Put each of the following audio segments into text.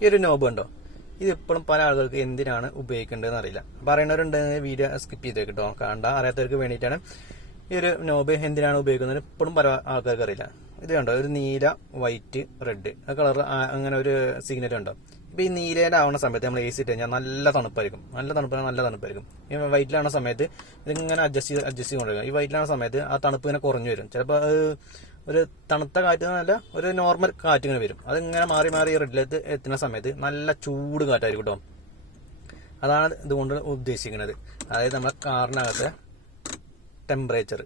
ഈ ഒരു നോബ് ഉണ്ടോ, ഇത് ഇപ്പോഴും പല ആളുകൾക്ക് എന്തിനാണ് ഉപയോഗിക്കേണ്ടതെന്ന് അറിയില്ല. പറയുന്നവരുണ്ട്, വീഡിയോ സ്കിപ്പ് ചെയ്തേക്ക് കേട്ടോ, കണ്ട അറിയാത്തവർക്ക് വേണ്ടിയിട്ടാണ്. ഈ ഒരു നോബ് എന്തിനാണ് ഉപയോഗിക്കുന്നത് ഇപ്പോഴും പല ആൾക്കാർക്ക് അറിയില്ല. ഇത് കണ്ടോ, ഒരു നീല, വൈറ്റ്, റെഡ് ആ കളർ അങ്ങനെ ഒരു സിഗ്നൽ ഉണ്ടോ. ഇപ്പൊ ഈ നീലയുടെ ആവുന്ന സമയത്ത് നമ്മൾ AC ഇട്ട് കഴിഞ്ഞാൽ നല്ല തണുപ്പായിരിക്കും. നല്ല തണുപ്പായിരിക്കും. ഈ വൈറ്റിലാവുന്ന സമയത്ത് ഇതിങ്ങനെ അഡ്ജസ്റ്റ് ചെയ്തുകൊണ്ടിരിക്കും. ഈ വൈറ്റിലാവുന്ന സമയത്ത് ആ തണുപ്പ് ഇങ്ങനെ കുറഞ്ഞു വരും. ചിലപ്പോൾ ഒരു തണുത്ത കാറ്റ് എന്നല്ല, ഒരു നോർമൽ കാറ്റ് ഇങ്ങനെ വരും. അതിങ്ങനെ മാറി റെഡിലേക്ക് എത്തുന്ന സമയത്ത് നല്ല ചൂട് കാറ്റായിരിക്കും കേട്ടോ. അതാണ് ഇതുകൊണ്ട് ഉദ്ദേശിക്കുന്നത്. അതായത് നമ്മുടെ കാറിനകത്തെ ടെമ്പറേച്ചർ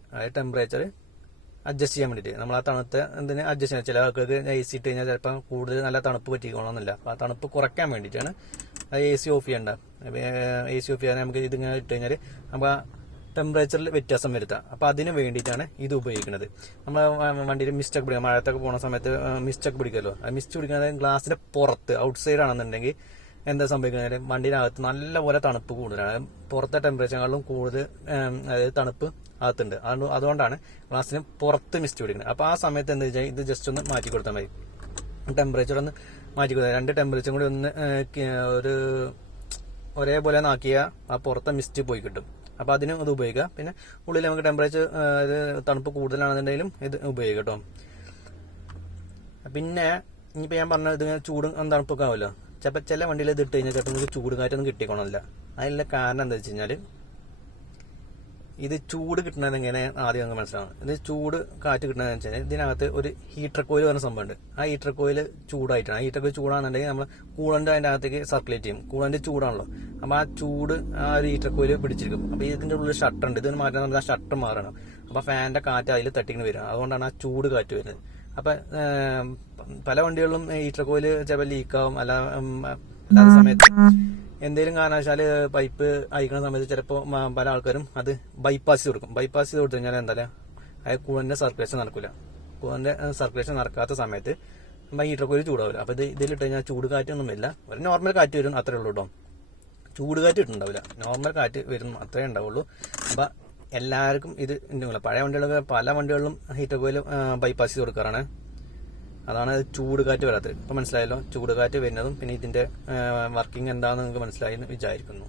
അഡ്ജസ്റ്റ് ചെയ്യാൻ വേണ്ടിയിട്ട് നമ്മൾ ആ തണുത്ത എന്തിന് അഡ്ജസ്റ്റ് ചെയ്യാം. ചില ആൾക്കാർക്ക് AC ഇട്ട് കഴിഞ്ഞാൽ ചിലപ്പോൾ കൂടുതൽ നല്ല തണുപ്പ് പറ്റിക്കണമെന്നില്ല. അപ്പോൾ ആ തണുപ്പ് കുറയ്ക്കാൻ വേണ്ടിയിട്ടാണ് AC ഓഫ് ചെയ്യേണ്ട. AC ഓഫ് ചെയ്യാൻ നമുക്ക് ഇതിങ്ങനെ ഇട്ട് കഴിഞ്ഞാൽ നമുക്ക് ആ ടെമ്പറേച്ചറിൽ വ്യത്യാസം വരുത്താം. അപ്പോൾ അതിന് വേണ്ടിയിട്ടാണ് ഇത് ഉപയോഗിക്കുന്നത്. നമ്മൾ വണ്ടിയിൽ മിസ്റ്റൊക്കെ പിടിക്കുക, മഴത്തൊക്കെ പോകുന്ന സമയത്ത് മിസ്റ്റൊക്കെ പിടിക്കുമല്ലോ. ആ മിസ്റ്റ് പിടിക്കുന്നത് ഗ്ലാസിന്റെ പുറത്ത് ഔട്ട്സൈഡ് ആണെന്നുണ്ടെങ്കിൽ എന്താ സംഭവിക്കുന്നത്, വണ്ടിയിനകത്ത് നല്ലപോലെ തണുപ്പ് കൂടുതലാണ്. പുറത്തെ ടെമ്പറേച്ചറിനെക്കാളും കൂടുതൽ അതായത് തണുപ്പ് അകത്തുണ്ട്. അതുകൊണ്ടാണ് ഗ്ലാസിന് പുറത്ത് മിസ്റ്റ് പിടിക്കുന്നത്. അപ്പോൾ ആ സമയത്ത് എന്താ വെച്ചാൽ ഇത് ജസ്റ്റ് ഒന്ന് മാറ്റി കൊടുത്താൽ മതി. ടെമ്പറേച്ചർ ഒന്ന് മാറ്റി കൊടുത്താൽ 2 ടെമ്പറേച്ചറും കൂടി ഒന്ന് ഒരു ഒരേപോലെ നാക്കിയാൽ ആ പുറത്തെ മിസ്റ്റ് പോയി കിട്ടും. അപ്പോൾ അതിനും ഇത് ഉപയോഗിക്കാം. പിന്നെ ഉള്ളിൽ നമുക്ക് ടെമ്പറേച്ചർ തണുപ്പ് കൂടുതലാണെന്നുണ്ടെങ്കിലും ഇത് ഉപയോഗിക്കാം കേട്ടോ. പിന്നെ ഇനിയിപ്പോൾ ഞാൻ പറഞ്ഞ ഇത് ചൂടും തണുപ്പൊക്കെ ആവുമല്ലോ. ചിലപ്പോൾ ചില വണ്ടിയിൽ ഇത് ഇട്ട് കഴിഞ്ഞാൽ ചിലപ്പോൾ നിങ്ങൾക്ക് ചൂട് കാറ്റൊന്നും കിട്ടിക്കോണമെന്നില്ല. അതിനുള്ള കാരണം എന്താ വെച്ച് കഴിഞ്ഞാൽ, ഇത് ചൂട് കിട്ടുന്നത് എങ്ങനെ ആദ്യം നമുക്ക് മനസ്സിലാവും. ഇത് ചൂട് കാറ്റ് കിട്ടുന്നതെന്ന് വെച്ചാൽ ഇതിനകത്ത് ഒരു ഹീറ്റർ കോയിൽ പറഞ്ഞ സംഭവമുണ്ട്. ആ ഹീറ്റർ കോയിൽ ചൂടായിട്ടാണ്. ഹീറ്റർ കോയിൽ ചൂടാണെന്നുണ്ടെങ്കിൽ നമ്മൾ കൂളന്റ് അതിൻ്റെ അകത്തേക്ക് സർക്കുലേറ്റ് ചെയ്യും. കൂളന്റ് ചൂടാണല്ലോ. അപ്പോൾ ആ ചൂട് ആ ഒരു ഹീറ്റർ കോയിൽ പിടിച്ചിരിക്കും. അപ്പോൾ ഇതിന്റെ ഉള്ളിൽ ഷട്ടർ ഉണ്ട്. ഇതിന് മാറ്റാൻ നമ്മൾ ആ ഷട്ടർ മാറണം. അപ്പോൾ ഫാനിന്റെ കാറ്റ് അതിൽ തട്ടിങ്ങനെ വരിക. അതുകൊണ്ടാണ് ആ ചൂട് കാറ്റ് വരുന്നത്. അപ്പൊ പല വണ്ടികളിലും ഹീറ്റർ കോയിൽ ചിലപ്പോൾ ലീക്കാവും. അല്ലാത്ത സമയത്ത് എന്തെങ്കിലും കാരണവശാല് പൈപ്പ് അയക്കുന്ന സമയത്ത് ചിലപ്പോൾ പല ആൾക്കാരും അത് ബൈപ്പാസ് ചെയ്ത് കൊടുക്കും. ബൈപ്പാസ് ചെയ്ത് കൊടുത്തു കഴിഞ്ഞാൽ എന്താ പറയുക, കൂളന്റെ സർക്കുലേഷൻ നടക്കില്ല. കൂളന്റെ സർക്കുലേഷൻ നടക്കാത്ത സമയത്ത് ഹീറ്റർ കോയിൽ ചൂടാവില്ല. അപ്പൊ ഇതിലിട്ട് കഴിഞ്ഞാൽ ചൂട് കാറ്റൊന്നും വരില്ല. ഒരു നോർമൽ കാറ്റ് വരും, അത്രേ ഉള്ളൂ കേട്ടോ. ചൂട് കാറ്റ് ഇട്ടുണ്ടാവില്ല, നോർമൽ കാറ്റ് വരും, അത്രേ ഉണ്ടാവുള്ളൂ. അപ്പൊ എല്ലാവർക്കും ഇത് ഉണ്ടാവില്ല. പഴയ വണ്ടികളൊക്കെ പല വണ്ടികളിലും ഹീറ്റർ കോയിൽ ബൈപ്പാസ് ചെയ്ത് കൊടുക്കാറാണ്. അതാണ് ചൂട് കാറ്റ് വരാത്തത്. ഇപ്പൊ മനസ്സിലായല്ലോ ചൂട് കാറ്റ് വരുന്നതും പിന്നെ ഇതിന്റെ വർക്കിംഗ് എന്താണെന്ന് നിങ്ങൾക്ക് മനസ്സിലായി എന്ന് വിചാരിക്കുന്നു.